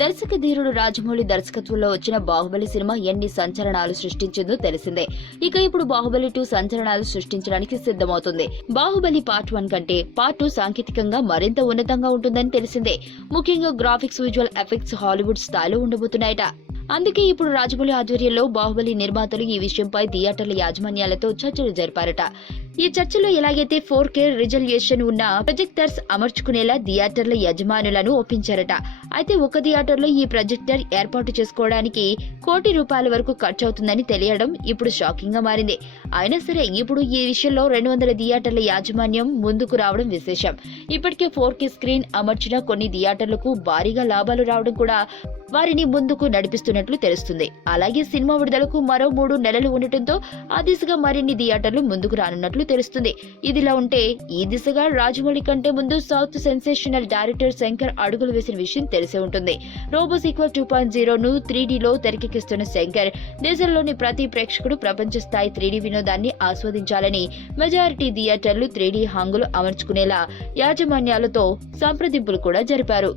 దర్శక ధీరుడు రాజమౌళి దర్శకత్వంలో వచ్చిన బాహుబలి సినిమా ఎన్ని సంచలనాలు సృష్టించిందో తెలిసిందే. ఇక ఇప్పుడు బాహుబలి 2 సంచలనాలు సృష్టించడానికి సిద్ధమవుతుంది. బాహుబలి పార్ట్ 1 కంటే పార్ట్ 2 సాంకేతికంగా మరింత ఉన్నతంగా ఉంటుందని తెలిసిందే. ముఖ్యంగా గ్రాఫిక్స్, విజువల్ ఎఫెక్ట్స్ హాలీవుడ్ స్థాయిలో ఉండబోతున్నాయట. అందుకే ఇప్పుడు రాజమౌళి ఆధ్వర్యంలో బాహుబలి నిర్మాతలు ఈ విషయంపై థియేటర్ల యాజమాన్యాలతో చర్చలు జరిపారట. ఈ చర్చలో ఎలాగైతే 4K రిజల్యూషన్ ఉన్న ప్రొజెక్టర్స్ అమర్చుకునేలా థియేటర్ల యజమానులను ఒప్పించారట. అయితే ఒక థియేటర్లో ఈ ప్రొజెక్టర్ ఏర్పాటు చేసుకోవడానికి ₹1,00,00,000 వరకు ఖర్చు అవుతుందని తెలియడం ఇప్పుడు షాకింగ్ గా మారింది. అయినా సరే ఇప్పుడు ఈ విషయంలో 200 థియేటర్ల యాజమాన్యం ముందుకు రావడం విశేషం. ఇప్పటికే 4K స్క్రీన్ అమర్చిన కొన్ని థియేటర్లకు భారీగా లాభాలు రావడం కూడా వారిని ముందుకు నడిపిస్తున్నట్లు తెలుస్తుంది. అలాగే సినిమా విడుదలకు మరో 3 నెలలు ఉండటంతో ఆ దిశగా మరిన్ని థియేటర్లు ముందుకు రానున్నట్లు తెలుస్తుంది. ఇదిలా ఉంటే ఈ దిశగా రాజమౌళి కంటే ముందు సౌత్ సెన్సేషనల్ డైరెక్టర్ శంకర్ అడుగులు వేసిన విషయం తెలిసే ఉంటుంది. రోబో సీక్వెల్ 2.0 ను 3Dలో తెరకెక్కిస్తున్న శంకర్ దేశంలోని ప్రతి ప్రేక్షకుడు ప్రపంచ స్థాయి 3D వినోదాన్ని ఆస్వాదించాలని మెజారిటీ థియేటర్లు 3D హంగులు అమర్చుకునేలా యాజమాన్యాలతో సంప్రదింపులు కూడా జరిపారు.